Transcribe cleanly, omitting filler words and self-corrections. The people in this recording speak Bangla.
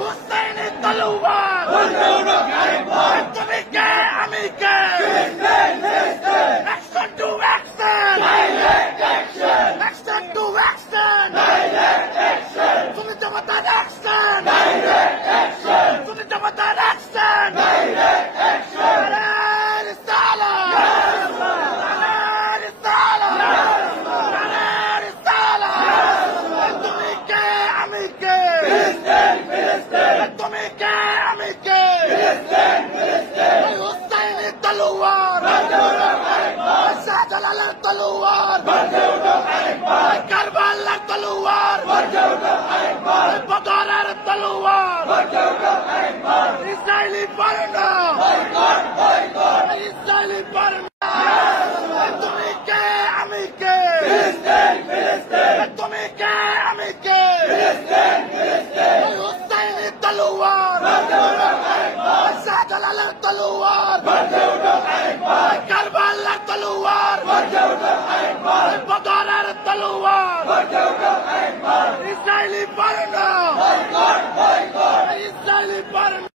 হুসাইনি তলোয়ার তুমি কে আমি কে action to action action to action তুমি জমাতার অ্যাকশন তুমি জমাতার অ্যাকশন তুমি কে আমি কে হুসাইনি তলোয়ার শাহজালালের তলোয়ার কারবালার তলোয়ার বদরের তলোয়ার ইসরায়েলি পর্ণ ইসরায়েলি পর্ণ তুমি কে আমি কে তুমি কে আমি কে হুসাইনি তলোয়ার শাহজালালের তলোয়ার কারবালার তলোয়ার বদরের তলোয়ার ইসরায়েলি পর্ণ